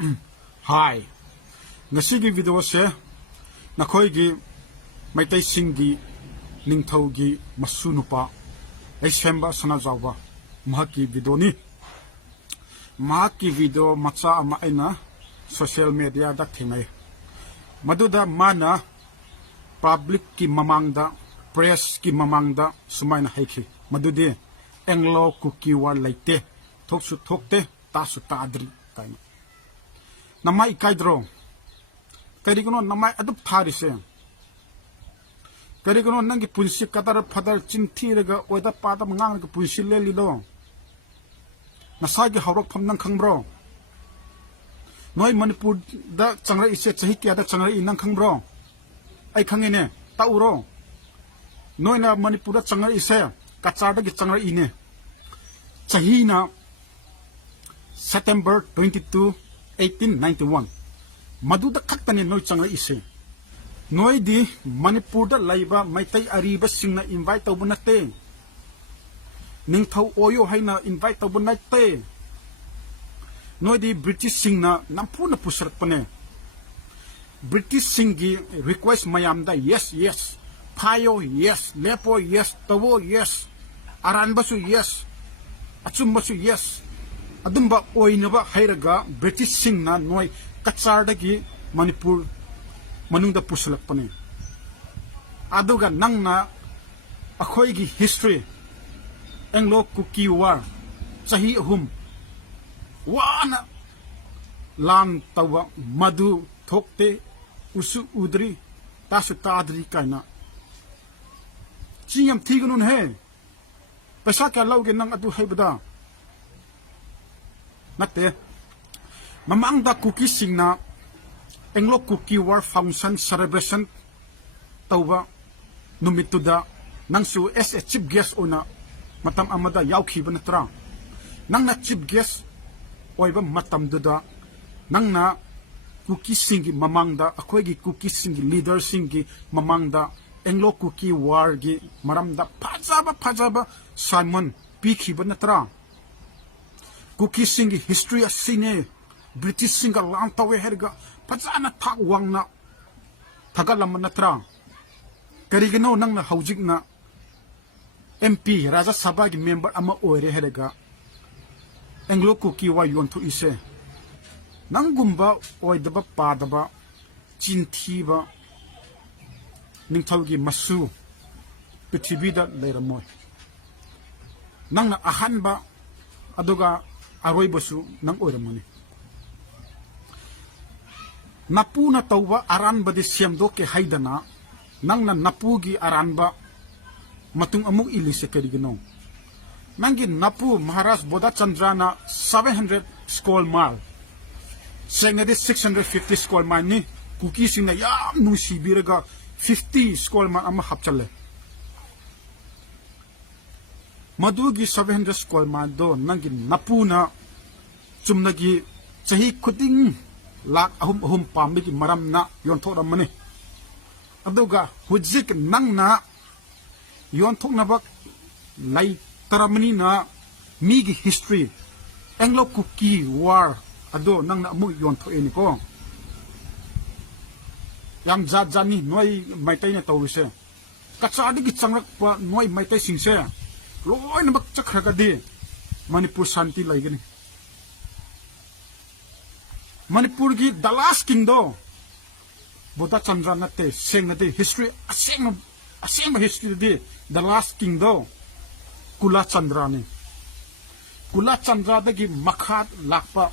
Hi. Ngasigi video se nakhoi gi maitai sing gi ningthau gi masunupa ai semba sana jawba mahaki video ni mahaki video macha ama aina social media da thingai maduda mana public ki mamangda press ki mamangda sumaina haiki madudi englo kuki war laite thoksu thokte tasu taadri kaina namai kaidro karigono namai adu pharise karigono nangi punsi katar phadar chinthiraga oida pada mangang ga punsi lelido nasagi hawrok pham nang khangbro noi manipur da changra ise chahi kya da changra inang khangbro ai khangene tauro noi na manipur da changra ise kachar da gi changra ine chahi na September 22 1891 maduda khaktani noi changa ise noi di manipur da laiba maitai ariba singna invite to bunate ningthau oyo haina invite to bunate noi di british singna nampuna pusrak pane british singi request mayam da yes phayo yes lepo yes tawo yes aranbasu yes achumbasu yes adumba oinaba hairaga british singna noi kacardagi manipur manungda pusulakpane aduga nangna akhoigi history anglo kuki war chahi ahum wana lang tawa madu thokte usu udri tasu tadri kaina chiyam thigunun he pesa ka lawge nang adu haibada nate mamang da cookie singna englo cookie war function celebration tawba numituda nangsu as a chief guest ona matam amada yaukhiba natra nangna chief guest oiba matam duda nangna cookie singi mamangda akhoi cookie singi leader singi mamangda englo cookie war gi maramda phajaba simon pikhiba natra cookie singi history asine British singa lang tawe herga pachana thak wangna thagalam natra karigino nang na haujik na MP Raja Sabha gi member ama oire herga Anglo cookie wa yon to ise nangumba oidaba padaba chinthiba ningthau gi masu prithibida leiramoy nangna ahanba aduga aroibasu nang oiramani napuna tawba aranba de siamdo ke haidana nangna napugi aranba matung amuk ilise kerigino nangi napu Maharaj Bodha Chandrana 700 square mile sengnade 650 square mile ni kuki singna yam nu sibiraga 50 square mile ama hapchale madugi 700 square mile do nangi napuna chumnagi chahi khuting lak ahum pambigi maramna yontho ramani aduga hujik nangna yontho nabak lai taramani na migi history anglo cookie war ado nangna mu yontho eni ko yam jani noi maitai na tawise kachadi gi changrak pa noi maitai singse loi na bak chakhraga de manipur shanti laigani Manipur gi the last king do Bodha Chandra nate sengnade history aseng history de the last king do Kula Chandra ni Kula Chandra dagi makhat lakpa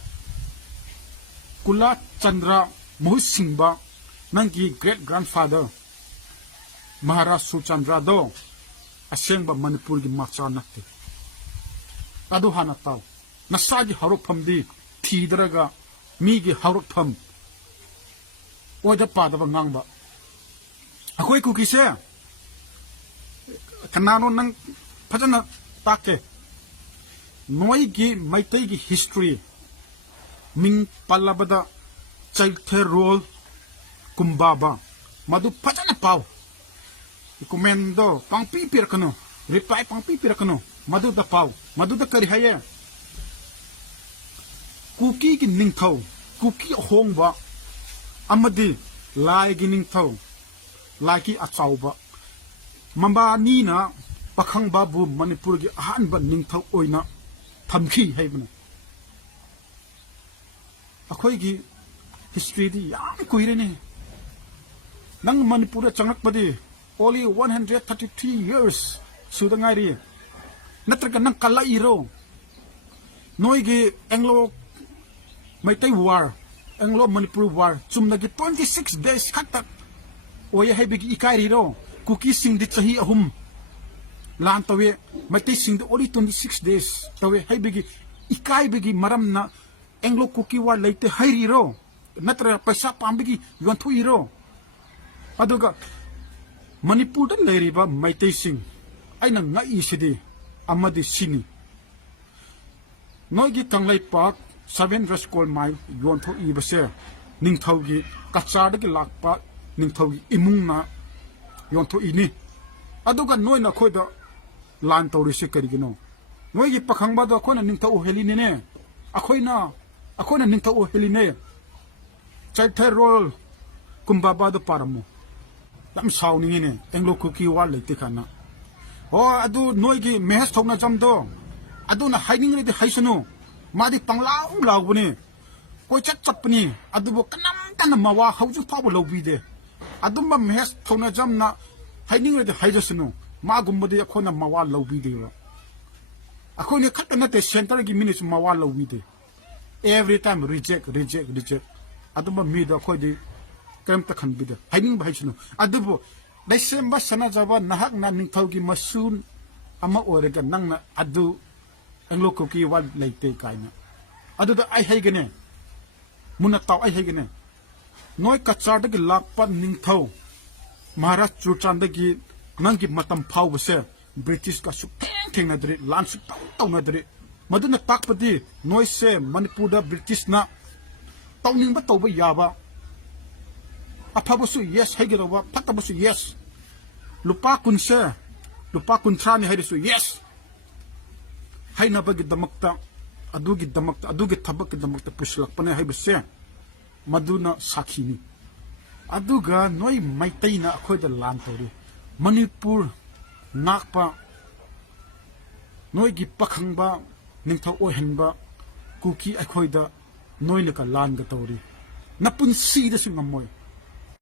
Kula Chandra Muhu Singba nangi great grandfather Maharaj Suchandra do asengba Manipur gi macha nate adu hana taw nasagi haruk phamdi thidraga migi hauruk pham oida padaba ngangba akoi ku kise kanano nang phajana take noi gi maitai gi history ming palabada chaithe role kumbaba madu phajana paw ikumendo pangpi pirkano reply pangpi pirkano madu da paw madu da kari haye cookie ki ningthau kuki hongba amadi lai gi ningthau lai ki achauba mamba ni na pakhang babu manipur gi ahan ba ningthau oina thamki haibna akhoi gi history di yam kuirene nang manipur changak padi only 133 years sudangai ri natraga nang kala iro noi gi anglo maitai war anglo manipur war chumna gi 26 days khatak oye haibigi ikai ri ro kuki sing di chahi ahum lan tawe maitai sing di only 26 days tawe haibigi ikai bigi maram na anglo kuki war leite hairi ro natra paisa pambigi yonthu iro aduga manipur da leiriba maitai sing aina ngai sidi amadi sini noigi tanglai park 7 rest call mai yontho ibase ningthaugi kachar da lakpa ningthaugi imungna yontho ini aduga noina khoida lan tawrisi karigino noigi pakhangba do khona ningthau heline ne akoina ningthau heline chaithai rol kumbaba do paramu lam sawning ne englo kuki war leite khana o adu noigi mehes thongna jamdo aduna hiding re de haisano madi panglau lawbune ko chat chapni adubo kanam tan mawa hauju fabu lawbi de adumba mehes thongna jamna hiding re de haidasano ma gumbadi akhona mawa lawbi de akhone khatna te center gi minutes mawa lawbi de every time reject adumba mi da khodi kamta khanbida hiding bhaisano adubo December sana jaba nahak na ningthaugi masun ama orega nangna adu anglo kuki wal leite kaina adu da ai haigene muna taw ai haigene noi kachar da lakpa ningthau maharashtra churchan da gi nangi matam phau base british ka su theng na dre lan su taw na dre maduna takpadi noi se manipur da british na tawning ba tawba yaba apabasu yes haigeroba patabasu yes lupa kunsa ni haidisu yes hainabagi damakta adugi thabak damakta puslakpane haibase maduna sakhini aduga noi maitaina akhoida lan tori manipur nakpa noi gi pakhangba ningtha ohenba kuki akhoida noi leka lan ga tori napun si da singamoi